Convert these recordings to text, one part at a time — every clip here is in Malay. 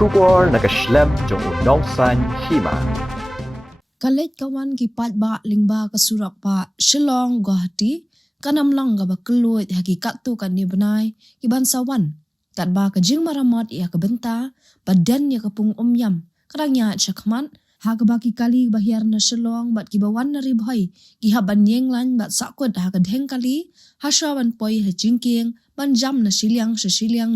Shubor na kashlem jong unongsan hima. Kalit kawan ki patba lingba kasurak pa Shillong Guwahati kanam lang ga bakeluit hakikat tu kan ni benai ki bansawan kat ba ka jing maramot ya kebenta badan ya kapung umyam karangnya chakman ha ka baki kali bahiar na Shillong bat ki bawan na ribhoi ki haban yenglan bat sakut ha ka dheng kali hasyawan poi ha jingking ban jam na siliang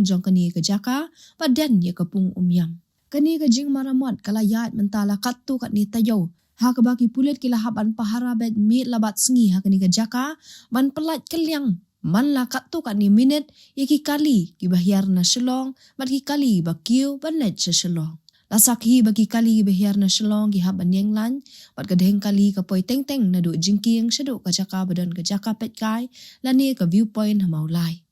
jong kani ka jaka badan ya kapung umyam kani ka jing maramot kalayat mentala katu kat ni tayo ha ka baki pulit kila haban pahara bet mi labat sengi ha kani ka jaka man pelat keliang man lakat tu kat ni minit iki kali ki bahiar na Shillong bat ki kali bakiu banet sa Shillong lasak hi bagi kali bahiar na Shillong ki haban yenglan bat ka deng kali ka poi teng na du jingking sedu ka jaka badan ka jaka pet kai lani ka viewpoint ha maulai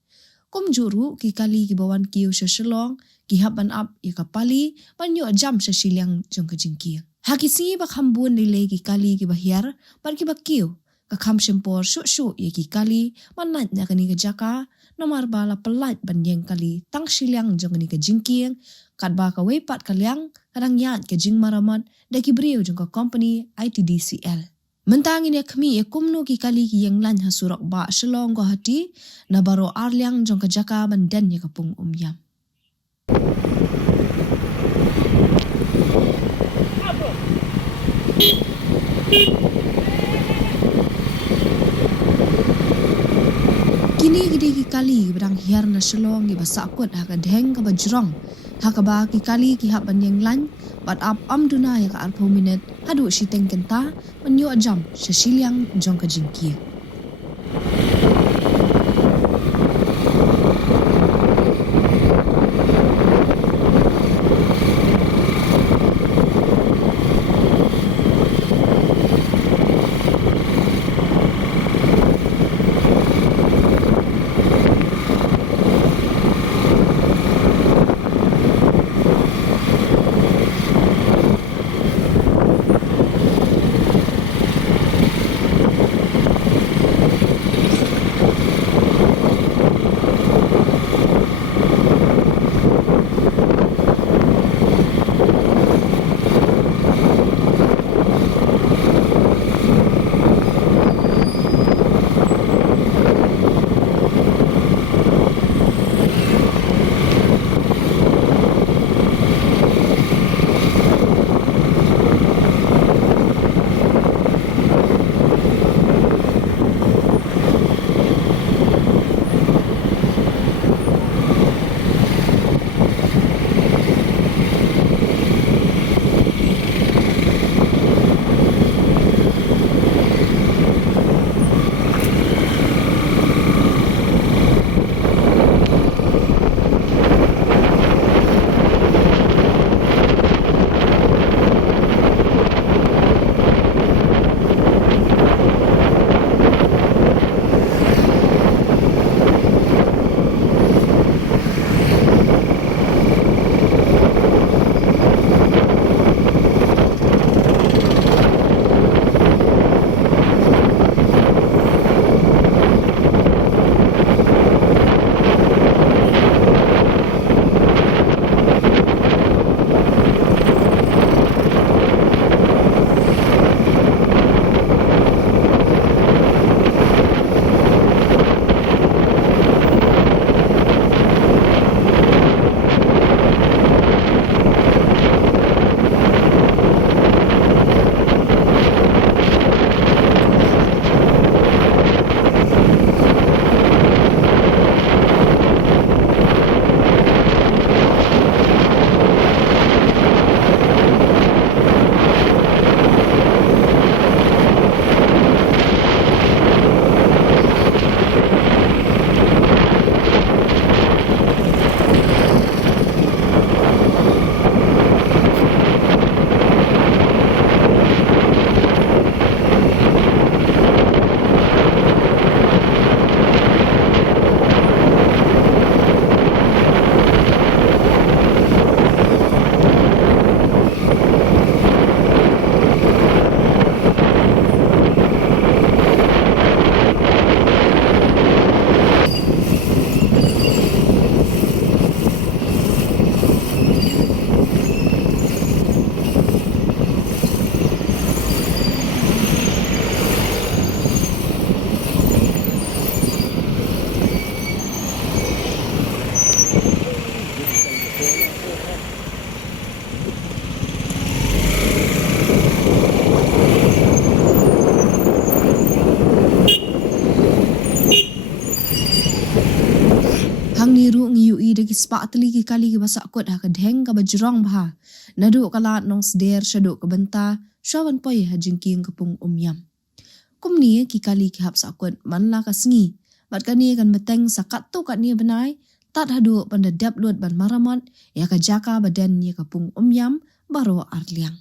kum juru ki kali ki bawan kiu sa Shillong ki haban up ya ka pali ban yo jam sa siliang jong ka jingking hakisi bak hambun nilai ki kali ki bahiar par ki bakiu ka kham shempor shu ye ki kali manat na kani ka jaka nomar bala pelat ban yeng kali tang siliang jong ni ka jingking kat ba ka wepat kalyang kadang yat ke jing maramat da ki brio jong ka company ITDCL mentangin ya kami ya kumno ki kali ki yang lan hasurak ba Shillong Guwahati na baro arliang jong ka jaka bandan ya kapung umyam kini gede ki kali berang hiar na Shillong gi basakut ha ka dheng ka bajrong ha ka ba ki kali ki hab ban yang lan bat up duna ya ka arpo minute hadu siteng kenta menyo jam sesiliang jong ka jingki ki spa atli ki kali ki basak kot ha kadheng ka bajrong bah. Nadu kalat nong sder syaduk ke benta, syawan poi ha jengking kepung umyam. Kumni ki kali ki hap sakut manla ka sengi. Bat kani kan beteng sakat tu kat ni benai, tat hadu pandadap luat ban maramot, ya ka jaka badan ya kepung umyam baro arliang.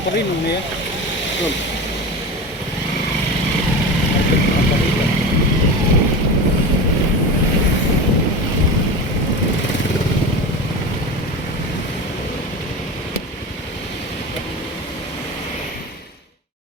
Anterin dulu ya.